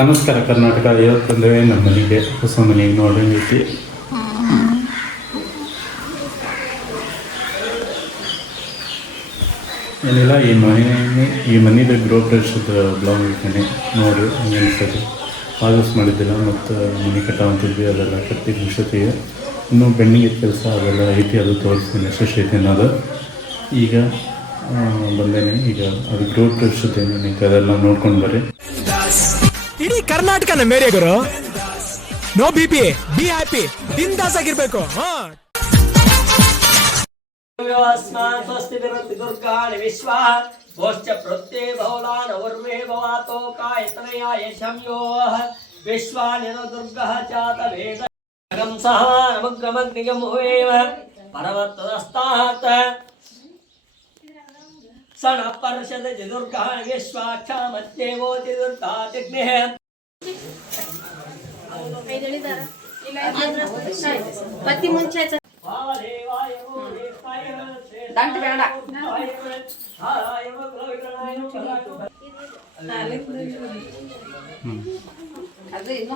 ನಮಸ್ಕಾರ ಕರ್ನಾಟಕ. ಇವತ್ತಂದರೆ ನಮ್ಮ ಮನೆಗೆ ಹೊಸ ಮನೆಗೆ ನೋಡಿ ಐತಿ. ಏನಿಲ್ಲ, ಈ ಮನೆದ ಗೃಹ ಪ್ರವೇಶದ ಬ್ಲಾಗ್ ಇರ್ತೇನೆ ನೋಡಿ. ಹಂಗೆ ಅನಿಸ್ತದೆ. ಆಲ್ಮೋಸ್ಟ್ ಮಾಡಿದ್ದಿಲ್ಲ ಮತ್ತು ಮನೆ ಕಟ್ಟಾವಂತಿದ್ವಿ, ಅದೆಲ್ಲ ಕಟ್ಟಿದ ಜೊತೆಗೆ ಇನ್ನೂ ಪೆಂಡಿಂಗ್ ಇತ್ತು ಕೆಲಸ, ಅದೆಲ್ಲ ಐತಿ. ಅದು ತೋರಿಸ್ತೀನಿ ಎಷ್ಟೆಷ್ಟು ಐತಿ ಅನ್ನೋದು. ಈಗ ಬಂದೇನೆ. ಈಗ ಅದು ಗೃಹ ಪ್ರವೇಶದ್ದೇನೆ, ಅದೆಲ್ಲ ನೋಡ್ಕೊಂಡು ಬರ್ರಿ. ಇಡೀ ಕರ್ನಾಟಕನ ಮೇರೆ ಗುರು. ನೋ ಬಿಪಿ, ಬಿ ಹ್ಯಾಪಿ, ಬಿಂದಾಸ್ ಆಗಿರ್ಬೇಕು. ಸ್ವಸ್ತಿ ದುರ್ಗಾಣಿ ವಿಶ್ವ ಗೋಶ್ಚ ಪ್ರತ್ಯೇ ಬಹುಲಾನ ವರ್ಮೇ ಭವಾತೋ ಕಾಯತನಯಾಯ ಶಮ್ಯೋ ವಿಶ್ವಾನಿನ ದುರ್ಗಃ ಚಾತ ವೇದ ಗಂ ಸಹ ನಮಗ್ರಮಗ್ನಿಗಮುವೇವ ಪರವತ್ತದಸ್ತಾತ್ ಸಣ ಪರ್ಷದ ದುರ್ಗಾಣಿ ವಿಶ್ವಾಕ್ಷ ಮಧ್ಯೇವೋತಿ ದುರ್ಗಾತಿಗ್ನಿಃ ಪತಿ ಮುಂಚೆ ದಂಟ ಬೇಡ. ಅದು ಇನ್ನು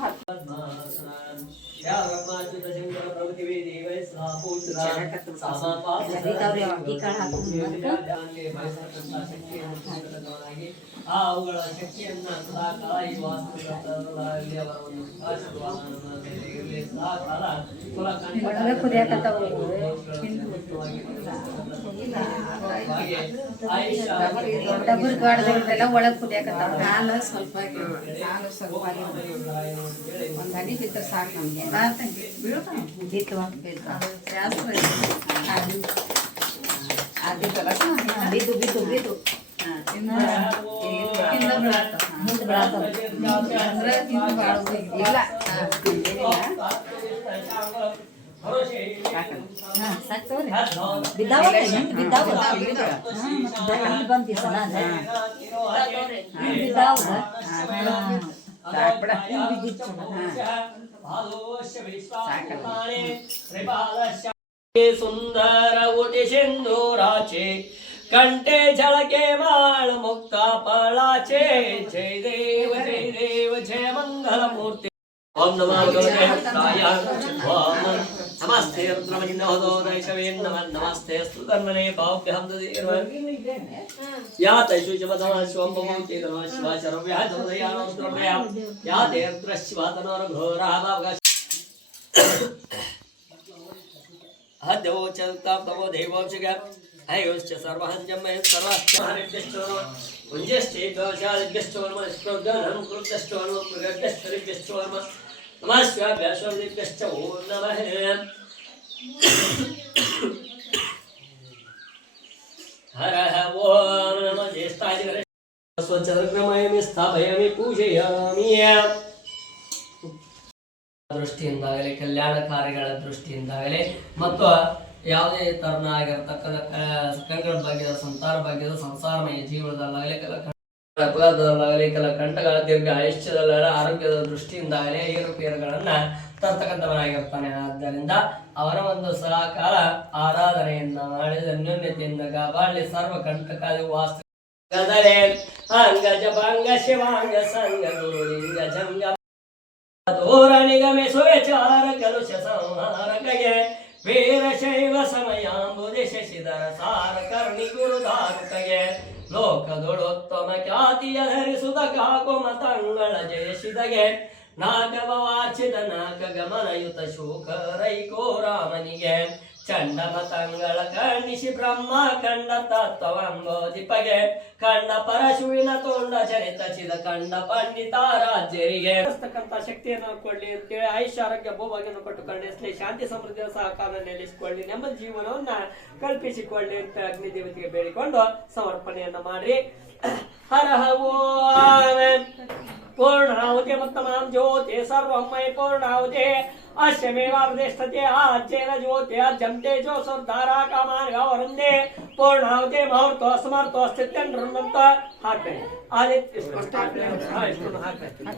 ಅವುಗಳ ಶಕ್ತಿಯನ್ನ ಸದಾಕಾಲ ಈ ವಾಸ್ತುಗಳಲ್ಲಿ ಅವರ ಒಂದು ಒಳಗ್ ಕುದಿಯಾಕತ್ತಾವ. ಹಾಲು ಸ್ವಲ್ಪ ಒಂದು ಹನಿ ಬಿದ್ದರೆ ಸಾಕು ನಮಗೆ. ಬಿದ್ದು ಬಿದ್ದು ಬಿದ್ದು ಇಲ್ಲ ಬಿದ್ದಾವ ಸುಂದರ ಉಟಿ ಸಿಂಧೂರಾಚೆ ಕಂಠೆ ಝಳಕೆ ಮಾಳ ಮುಕ್ತ ಪಳಾಚೆ ಜಯ ದೇವ ಜಯ ಮಂಗಲ ಮೂರ್ತಿ. ಓಂ ನಮೋ ಭಗವತೆ ಓಂ ನಮಸ್ತೆ ರುದ್ರಮಜಿನೋದೈಕವೇ ನಮಃ ನಮಸ್ತೆ ಸ್ತುತನ್ಮನೆ ಭಾವ್ಯಹಂ ದದೀರ್ವ ಯಾತೈಷು ಜಪದಮ ಸ್ವಂಭವೋತಿ ನಮಃ ಶಿವಾಯ ಸರ್ವ್ಯಃ ಧರ್ಮಯಾನೋ ಸ್ತುತ್ರಮಯ ಯಾತೆ ರುದ್ರಶ್ವಾತನೋರ ಘೋರಃ ಭಾವಗ ಹದ್ಯವೋ ಚಲ್ತಾಪ್ತವೋ ದೇವೋಕ್ಷಗ ಹಯೋಶ್ಚ ಸರ್ವಹಂಜಮಯ ಸರ್ವಶ್ಚ ಉಂಜಶ್ಚೇತೋಷಾದಿಭ್ಯಶ್ಚೋರ್ಮ ಸ್ಪ್ರೋಗನಂ ಕೃತಶ್ಚೋರ್ಮ ಮೃಗಶ್ಚರಿಭ್ಯಶ್ಚೋರ್ಮ ನಮಸ್ವ್ಯಾಭ್ಯಾಶ್ವದಿಭ್ಯಶ್ಚ ಓಂ ನಮಃ. ಹರಃ ಓಂ ನಮಃ ಜ್ಯೇಷ್ಠಾದಿಗಣೇಶ ಸ್ವಚರ್ಗ್ರಮಯಮಿ ಸ್ಥಾಪಯಾಮಿ ಪೂಜಯಾಮಿ. ದೃಷ್ಟಿಯಿಂದಾಗಲಿ ಕಲ್ಯಾಣ ಕಾರ್ಯಗಳ ದೃಷ್ಟಿಯಿಂದಾಗಲಿ ಮತ್ತು ಯಾವುದೇ ತರನಾಗಿರ್ತಕ್ಕಂಥ ಕಂಗಳ ಭಾಗ್ಯದ ಸಂತಾನ ಭಾಗ್ಯದ ಸಂಸಾರಮಯ ಜೀವನದಲ್ಲಾಗಲಿ ಅಪಘಾತದಲ್ಲಾಗಲಿ ಕೆಲ ಕಂಠಗಳ ದೀರ್ಘ ಆಯುಷ್ಯದಲ್ಲಾಗಲಿ ಆರೋಗ್ಯದ ದೃಷ್ಟಿಯಿಂದಾಗಲಿ ಏರುಪೇರುಗಳನ್ನ ತರ್ತಕ್ಕಂಥವನಾಗಿರ್ತಾನೆ. ಆದ್ದರಿಂದ ಅವರ ಒಂದು ಸಹಕಾರ ಆರಾಧನೆಯನ್ನ ಮಾಡಿದ ಅನ್ಯೋನ್ಯತೆಯಿಂದ ಕಾಪಾಡಲಿ. ಸರ್ವ ಕಂಠಕಾದಿ ವಾಸ್ತು ಅಂಗ ಜಪಾಂಗ ಶಿವಾಂಗ ಸಂಗ ಗುರುಲಿಂಗ ಜಂಗ ಧೋರಣಿಗಮೆ ಸುವಿಚಾರ ಕಲುಷ ಸಂಹಾರಕಗೆ ವೀರಶೈವ ಸಮಯಾಂಬುದಿ ಶಶಿಧರ ಸಾರ ಕರ್ಣಿ ಗುರುದಾರುಕಗೆ ಲೋಕದೊಳೋತ್ತಮ ಖ್ಯಾತಿಯ ಧರಿಸುದ ಕಾಕುಮ ತಂಗಳ ಜಯಶಿದಗೆ ನಾಗವಾಚಿತ ನಾಗ ಗಮನಯುತ ಶೋಕ ರೈಕೋ ರಾಮನಿಗೆ ಚಂಡ ಮತಂಗಳ ಕರ್ಣಿಸಿ ಬ್ರಹ್ಮ ಕಂಡ ತತ್ವವಂಬೋಧಿಪಗೆ ಕಂಡ ಪರಶುವಿನ ತೋಂಡ ಚರಿತ ಚಿದ ಕಂಡ ಪಂಡಿತ ರಾಜ್ಯರಿಗೆ ಶಕ್ತಿಯನ್ನು ಕೊಡ್ಲಿ ಅಂತೇಳಿ ಆಯುಷ್ಯ ಆರೋಗ್ಯ ಭೂಭಾಗ್ಯವನ್ನು ಕೊಟ್ಟು ಕರುಣಿಸಲಿ. ಶಾಂತಿ ಸಮೃದ್ಧಿಯ ಸಹಕಾರ ನೆಲೆಸಿಕೊಳ್ಳಿ, ನೆಮ್ಮದಿ ಜೀವನವನ್ನ ಕಲ್ಪಿಸಿಕೊಳ್ಳಿ ಅಂತ ಅಗ್ನಿ ದೇವತೆಗೆ ಬೇಡಿಕೊಂಡು ಸಮರ್ಪಣೆಯನ್ನ ಮಾಡ್ರಿ. ಹರಃ ಓಂ ಪೂರ್ಣಾಹುತಿ ಉತ್ತಮಾಂ ಜ್ಯೋತಿ ಸರ್ವಮಯ ಪೂರ್ಣಾಹುತಿ ಅಶ್ಯಮೇವಾವತಿಷ್ಠತೆ ಆಜ್ಯೇನ ಜ್ಯೋತಿ ಅರ್ಜಂತೆ ಜೋಸೋದ್ಧಾರ ಕಾಮಾನ್ ಗೌರಂದೆ ಪೂರ್ಣಾಹುತಿ ಮುಹೂರ್ತೋ ಸಮರ್ಥೋ ಸ್ಥಿತ್ಯಂತ ಹಾಕ್ತೇನೆ.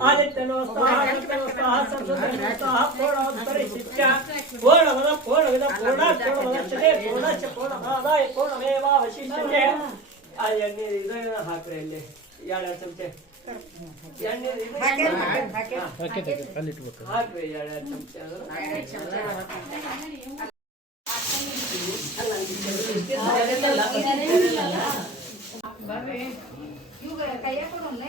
ಆದಿತ್ಯನೋ ಪೂರ್ಣಮದ ಪೂರ್ಣವಿದ ಪೂರ್ಣಾಕ್ಷತೆ ಪೂರ್ಣಶ್ಚ ಪೂರ್ಣಮಾದಾಯ ಪೂರ್ಣಮೇವಾವಶಿಷ್ಯತೆ. ಇದನ್ನ ಹಾಕ್ರಿ ಅಲ್ಲಿ 2 ಚಮಚೆ. ಎಣ್ಣೆ ಇದು ಹಾಕ್ರಿ 2 ಚಮಚ ಬರ್ರಿ ಇವಾಗ ಕೈಯಾಗ ಕೊಡೋಣ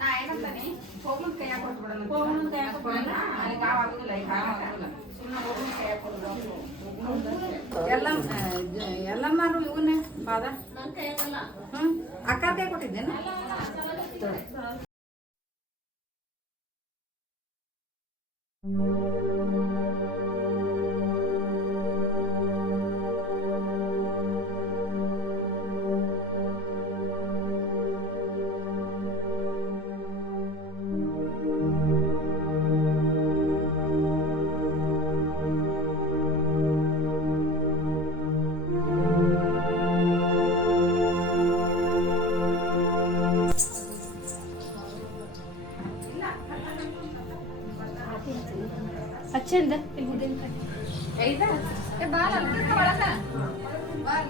ನಾ ಏನಂತಾನೆ ಹೋಗ್ಲನ್ ಕೈಯಾಗ ಕೊಟ್ಬಿಡೋಣ ನನಗೆ ಆಗೋದಿಲ್ಲ ಈಗ ಆಗೋದಿಲ್ಲ ಸುಮ್ಮನೆ ಹೋಗ್ಲನ್ ಕೈಯಾಗ ಕೊಡೋದು ಎಲ್ಲಮ್ಮಾರು ಇವನ್ನೇ ಪಾದ ಅಕ್ಕ ಕೈ ಕೊಟ್ಟಿದ್ದೇನೆ ಹಚ್ಚಿಂದ ಐದಾ ಬಾಲ ಒಳಗ ಬಾಲ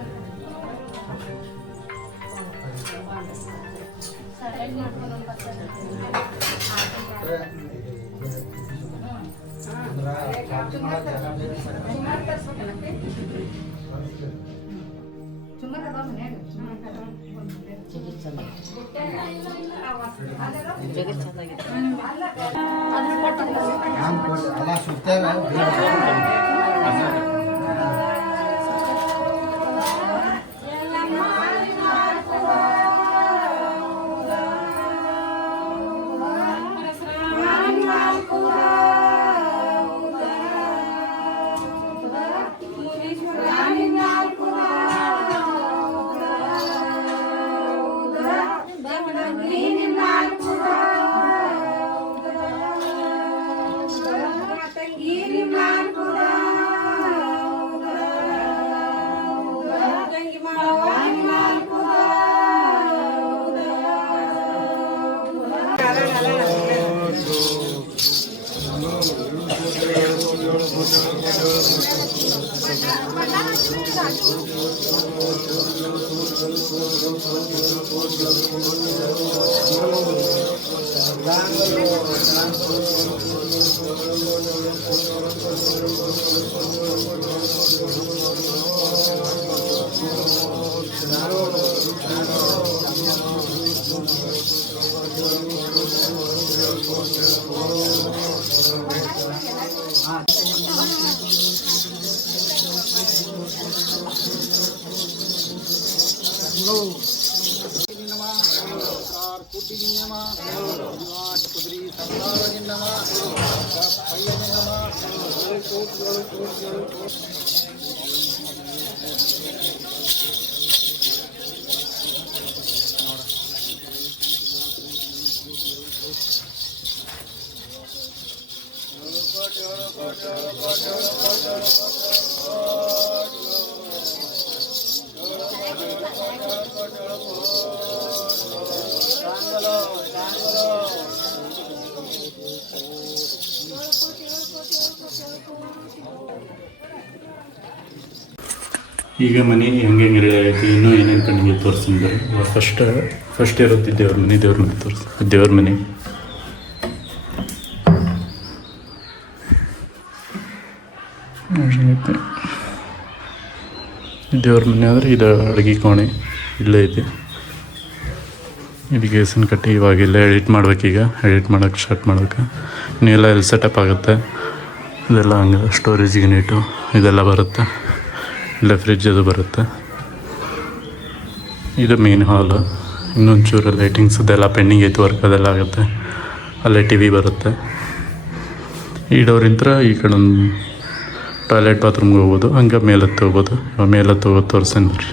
ಈಗ ಮನೆ ಹೆಂಗೆ ರೆಡಿ ಆಯಿತು ಇನ್ನೂ ಏನೇನು ಕಣ್ಣಿಗೆ ತೋರಿಸಿದ್ರು ಫಸ್ಟ್ ಇರುತ್ತೆ ದೇವ್ರ ಮನೆ ತೋರಿಸಿ ದೇವ್ರ ಮನೆ ದೇವ್ರ ಮನೆ ಆದರೆ ಇದು ಅಡುಗೆ ಕೋಣೆ ಇಲ್ಲೇ ಐತಿ ಇದಕ್ಕೆ ಹೆಸರು ಕಟ್ಟಿ ಇವಾಗೆಲ್ಲ ಎಡಿಟ್ ಮಾಡ್ಬೇಕೀಗ ಎಡಿಟ್ ಮಾಡೋಕ್ಕೆ ಸ್ಟಾರ್ಟ್ ಮಾಡೋಕೆ ಇನ್ನೆಲ್ಲ ಎಲ್ಲಿ ಸೆಟಪ್ ಆಗುತ್ತೆ ಇದೆಲ್ಲ ಹಂಗೆ ಸ್ಟೋರೇಜ್ ಯೂನಿಟು ಇದೆಲ್ಲ ಬರುತ್ತೆ ಇಲ್ಲ ಫ್ರಿಜ್ ಅದು ಬರುತ್ತೆ ಇದು ಮೇನ್ ಹಾಲು ಇನ್ನೊಂಚೂರು ಲೈಟಿಂಗ್ಸ್ ಅದೆಲ್ಲ ಪೆಂಡಿಂಗ್ ಐತೆ ವರ್ಕ್ ಅದೆಲ್ಲ ಆಗುತ್ತೆ ಅಲ್ಲೇ ಟಿ ವಿ ಬರುತ್ತೆ ಈ ಡೋರಿಂತ್ರ ಈ ಕಡೆ ಒಂದು ಟಾಯ್ಲೆಟ್ ಬಾತ್ರೂಮ್ಗೆ ಹೋಗ್ಬೋದು ಹಂಗೆ ಮೇಲತ್ತು ಹೋಗ್ಬೋದು ಇವಾಗ ಮೇಲತ್ತು ಹೋಗೋದು ತೋರಿಸ್ತೀನಿ ಬರ್ರಿ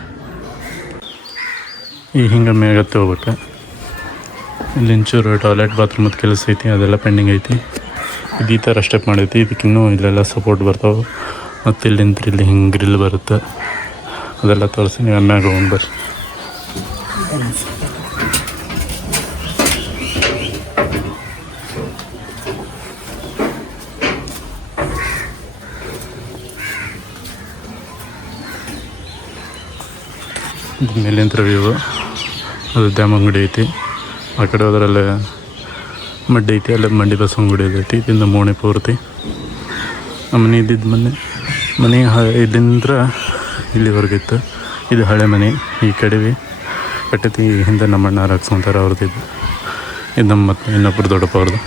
ಈಗ ಹಿಂಗೆ ಮೇಗತ್ತೆ ಹೋಗ್ಬಿಟ್ಟೆ ಇಲ್ಲಿ ಇಂಚೂರು ಟಾಯ್ಲೆಟ್ ಬಾತ್ರೂಮದ ಕೆಲಸ ಐತಿ ಅದೆಲ್ಲ ಪೆಂಡಿಂಗ್ ಐತಿ ಇದು ಈ ಥರ ಸ್ಟೆಪ್ ಮಾಡೈತಿ ಇದಕ್ಕಿನ್ನೂ ಇಲ್ಲೆಲ್ಲ ಸಪೋರ್ಟ್ ಬರ್ತಾವೆ ಮತ್ತು ಇಲ್ಲಿಂದ ಇಲ್ಲಿ ಹಿಂಗೆ ಗ್ರಿಲ್ ಬರುತ್ತೆ ಅದೆಲ್ಲ ತೋರಿಸಿ ನೀವು ಮ್ಯಾಗ ಹೋಗಿ ಬರ್ರಿ ಮೇಲಿಂದ ವ್ಯೂ ಅದು ಡ್ಯಾಮ್ ಅಂಗಡಿ ಐತಿ ಆ ಕಡೆ ಹೋದ್ರಲ್ಲೇ ಮಡ್ಡಿ ಐತಿ, ಅಲ್ಲೇ ಮಂಡಿ ಬಸವನ ಗುಡಿ ಐತಿ. ಇದರಿಂದ ಮೋಣೆ ಪೂರ್ತಿ ಮನೆ ಇದ್ದಿದ್ದು ಮನೆ ಇಲ್ಲಿಂದ ಇಲ್ಲಿವರೆಗಿತ್ತು. ಇದು ಹಳೆ ಮನೆ. ಈ ಕಡೆವಿ ಕಟ್ಟತಿ ಹಿಂದೆ ನಮ್ಮಣ್ಣ ಹಾಕ್ಸ್ಕೊಂತಾರೆ ಅವ್ರದ್ದು. ಇದು ನಮ್ಮ ಮತ್ತು ಇನ್ನೊಬ್ಬರು ದೊಡ್ಡಪ್ಪ ಅವ್ರದ್ದು.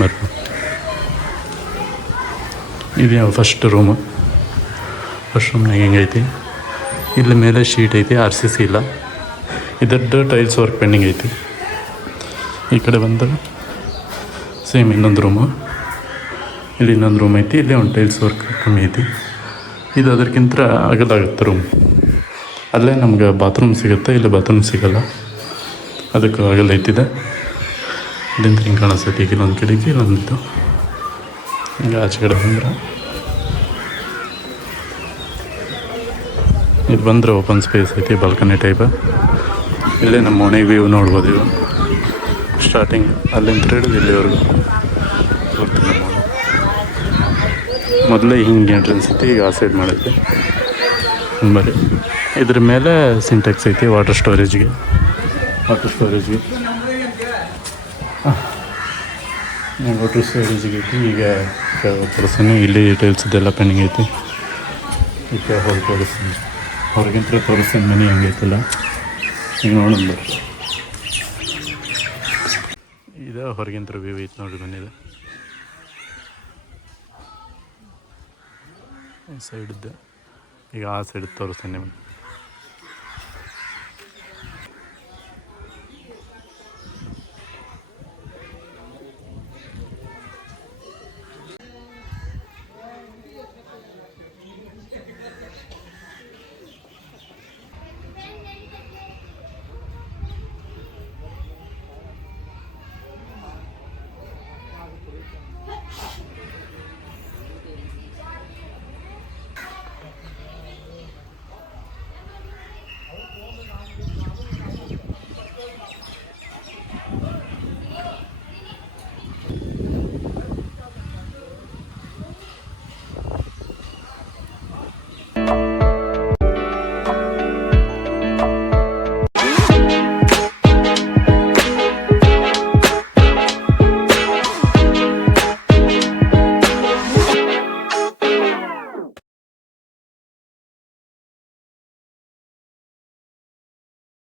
ಬರ್ರಿ, ಇದು ಫಸ್ಟ್ ರೂಮ್ನಾಗ ಹಿಂಗೈತಿ. ಇಲ್ಲಿ ಮೇಲೆ ಶೀಟ್ ಐತಿ, RCC ಇಲ್ಲ. ಇದರದ್ದು ಟೈಲ್ಸ್ ವರ್ಕ್ ಪೆಂಡಿಂಗ್ ಐತಿ. ಈ ಕಡೆ ಬಂದರೆ ಸೇಮ್ ಇನ್ನೊಂದು ರೂಮು. ಇಲ್ಲಿ ಇನ್ನೊಂದು ರೂಮ್ ಐತಿ. ಇಲ್ಲಿ ಒಂದು ಟೈಲ್ಸ್ ವರ್ಕ್ ಕಮ್ಮಿ ಐತಿ. ಇದು ಅದಕ್ಕಿಂತ ಅಗಲಾಗುತ್ತೆ ರೂಮ್. ಅಲ್ಲೇ ನಮ್ಗೆ ಬಾತ್ರೂಮ್ ಸಿಗುತ್ತೆ, ಇಲ್ಲಿ ಬಾತ್ರೂಮ್ ಸಿಗೋಲ್ಲ, ಅದಕ್ಕೆ ಅಗಲ ಐತಿದೆ. ಇಲ್ಲಿಂದ ಹಿಂಗೆ ಕಾಣಿಸ್ತೈತಿ. ಈಗ ಇಲ್ಲೊಂದು ಕಿಟಕಿ, ಇಲ್ಲೊಂದಿತ್ತು. ಹಿಂಗೆ ಆಚೆ ಕಡೆ ಬಂದ್ರೆ ಇದು ಬಂದರೆ ಓಪನ್ ಸ್ಪೇಸ್ ಐತಿ, ಬಾಲ್ಕನಿ ಟೈಪ್. ಇಲ್ಲೇ ನಮ್ಮ ಮನೆಗೆ ವ್ಯೂ ನೋಡ್ಬೋದು. ಇವು ಸ್ಟಾರ್ಟಿಂಗ್ ಅಲ್ಲಿಂದ ಹಿಡಿದು ಇಲ್ಲಿವರೆಗೂ ಬರ್ತೀನಿ. ನಮ್ಮ ಮನೆ ಮೊದಲೇ ಹಿಂಗೆ ಎಂಟ್ರೆನ್ಸ್ ಐತಿ, ಈಗ ಆ ಸೈಡ್ ಮಾಡೈತಿ. ಬರೀ ಇದ್ರ ಮೇಲೆ ಸಿಂಟೆಕ್ಸ್ ಐತಿ ವಾಟರ್ ಸ್ಟೋರೇಜ್ಗೆ. ವಾಟರ್ ಸ್ಟೋರೇಜ್ಗೆ ಐತಿ. ಈಗ ತೋರಿಸ್ತೀನಿ. ಇಲ್ಲಿ ಟೈಲ್ಸ್ದೆಲ್ಲ ಪೆಂಡಿಂಗ್ ಐತಿ. ಈಗ ಹೊರಗೆ ತೋರಿಸ್ತೀನಿ. ಹೊರಗಿಂತ ತೋರಿಸ್ತೀನಿ ಮನೆ ಹೆಂಗೈತಿಲ್ಲ. ಈಗ ನೋಡೋಣ ಬರ್ರಿ. ಇದು ಹೊರಗಿಂತ ವ್ಯೂ ಐತಿ ನೋಡಿ ಮನೇದು. ಈ ಸೈಡ್ದು ಈಗ ಆ ಸೈಡ್ ತೋರಿಸ್ತೀನಿ ನಿಮಗೆ.